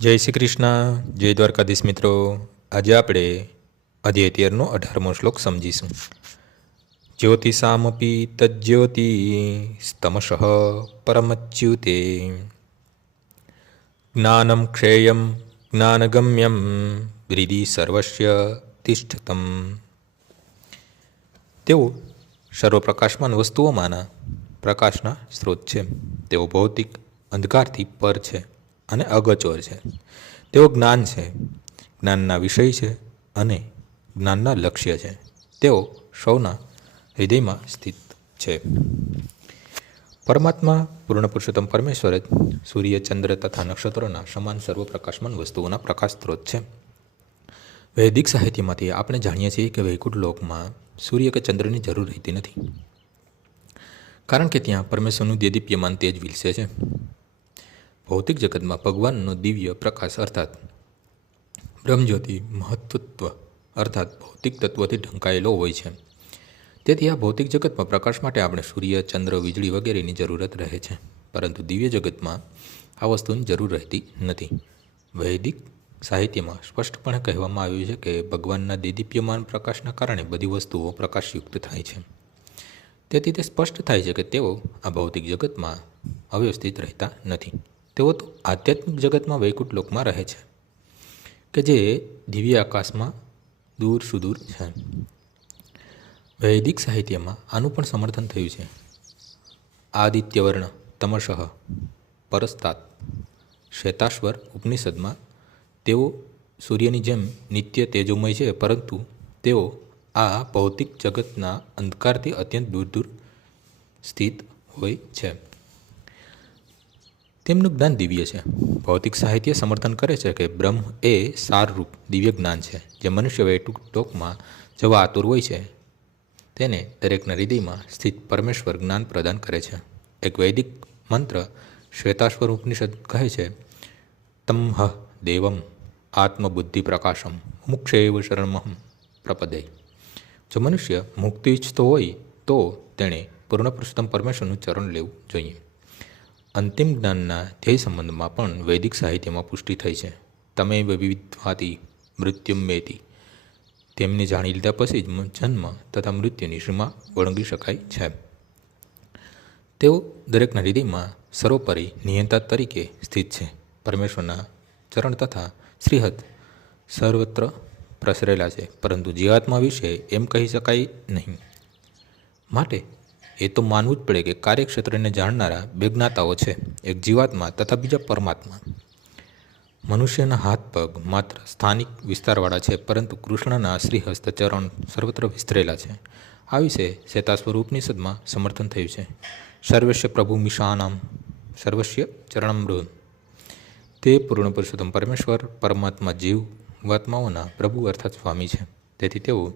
જય શ્રી કૃષ્ણ, જય દ્વારકાધીશ મિત્રો. આજે આપણે અધ્યાય અઢારમો શ્લોક સમજીશું. જ્યોતિષામપી તજ્જ્યોતિ સ્તમશઃ પરમચ્યુતે. જ્ઞાનમ ક્ષેયમ, જ્ઞાનગમ્યમ હૃદિ સર્વસ્ય તિષ્ઠતમ. તેઓ સર્વપ્રકાશમાન વસ્તુઓમાંના પ્રકાશના સ્ત્રોત છે. તેઓ ભૌતિક અંધકારથી પર છે. અને અગચોર છે. તેઓ જ્ઞાન છે. જ્ઞાનના વિષય છે અને જ્ઞાનના લક્ષ્ય છે. તેઓ સૌના હૃદયમાં સ્થિત છે. પરમાત્મા, પૂર્ણ પુરુષોત્તમ પરમેશ્વર સૂર્ય, ચંદ્ર તથા નક્ષત્રોના સમાન સર્વપ્રકાશમાન વસ્તુઓના પ્રકાશ સ્ત્રોત છે. વૈદિક સાહિત્યમાંથી આપણે જાણીએ છીએ કે વૈકુંઠ લોકમાં સૂર્ય કે ચંદ્રની જરૂર રહેતી નથી. કારણ કે ત્યાં પરમેશ્વરનું દેદીપ્યમાન તેજ વિલસે છે. ભૌતિક જગતમાં ભગવાનનો દિવ્ય પ્રકાશ અર્થાત બ્રહ્મજ્યોતિ મહત્વત્વ અર્થાત ભૌતિક તત્વથી ઢંકાયેલો હોય છે. તેથી આ ભૌતિક જગતમાં પ્રકાશ માટે આપણે સૂર્ય, ચંદ્ર, વીજળી વગેરેની જરૂરત રહે છે. પરંતુ દિવ્ય જગતમાં આ વસ્તુની જરૂર રહેતી નથી. વૈદિક સાહિત્યમાં સ્પષ્ટપણે કહેવામાં આવ્યું છે કે ભગવાનના દેદીપ્યમાન પ્રકાશના કારણે બધી વસ્તુઓ પ્રકાશયુક્ત થાય છે. તેથી તે સ્પષ્ટ થાય છે કે તેઓ આ ભૌતિક જગતમાં અવ્યવસ્થિત રહેતા નથી. તેઓ તો આધ્યાત્મિક જગતમાં વૈકુંઠ લોકમાં રહે છે, કે જે દિવ્ય આકાશમાં દૂર સુદૂર છે. વૈદિક સાહિત્યમાં આનું પણ સમર્થન થયું છે. આદિત્યવર્ણ તમશઃ પરસ્તાત શ્વેતાશ્વર ઉપનિષદમાં તેઓ સૂર્યની જેમ નિત્ય તેજોમય છે, પરંતુ તેઓ આ ભૌતિક જગતના અંધકારથી અત્યંત દૂર દૂર સ્થિત હોય છે. તેમનું જ્ઞાન દિવ્ય છે. ભૌતિક સાહિત્ય સમર્થન કરે છે કે બ્રહ્મ એ સારરૂપ દિવ્ય જ્ઞાન છે, જે મનુષ્ય ટૂંક ટોકમાં જવા આતુર હોય છે. તેને દરેકના હૃદયમાં સ્થિત પરમેશ્વર જ્ઞાન પ્રદાન કરે છે. એક વૈદિક મંત્ર શ્વેતાશ્વર ઉપનિષદ કહે છે, તમ હ દેવમ આત્મબુદ્ધિ પ્રકાશમ મુક્ષેવ શરણમહમ પ્રપદે જો મનુષ્ય મુક્તિ ઈચ્છતો હોય તો તેણે પૂર્ણ પુરુષોત્તમ પરમેશ્વરનું ચરણ લેવું જોઈએ. અંતિમ જ્ઞાનના ધ્યેય સંબંધમાં પણ વૈદિક સાહિત્યમાં પુષ્ટિ થઈ છે. તમે વિવિધવાદી મૃત્યુમેતી તેમને જાણી લીધા પછી જ જન્મ તથા મૃત્યુની સીમા ઓળંગી શકાય છે. તેઓ દરેકના હૃદયમાં સર્વોપરી નિયંતા તરીકે સ્થિત છે. પરમેશ્વરના ચરણ તથા શ્રીહદ સર્વત્ર પ્રસરેલા છે, પરંતુ જીવાત્મા વિશે એમ કહી શકાય નહીં. માટે એ તો માનવું જ પડે કે કાર્યક્ષેત્રને જાણનારા બે જ્ઞાતાઓ છે, એક જીવાત્મા તથા બીજા પરમાત્મા. મનુષ્યના હાથ, પગ માત્ર સ્થાનિક વિસ્તારવાળા છે, પરંતુ કૃષ્ણના શ્રીહસ્ત ચરણ સર્વત્ર વિસ્તરેલા છે. આ વિશે શેતાસ્વર ઉપનિષદમાં સમર્થન થયું છે. સર્વસ્ય પ્રભુ મિશાનામ, સર્વસ્ય ચરણમૃત તે પૂર્ણ પુરુષોત્તમ પરમેશ્વર, પરમાત્મા જીવાત્માઓના પ્રભુ અર્થાત સ્વામી છે. તેથી તેઓ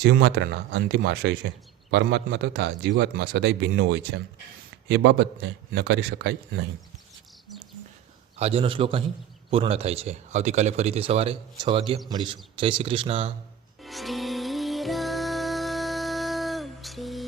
જીવમાત્રના અંતિમ આશય છે. પરમાત્મા તથા જીવાત્મા સદાય ભિન્ન હોય છે. એ બાબતને નકારી શકાય નહીં. આજનો શ્લોક અહીં પૂર્ણ થાય છે. આવતીકાલે ફરીથી સવારે છ વાગ્યે મળીશું. જય શ્રી કૃષ્ણ. શ્રી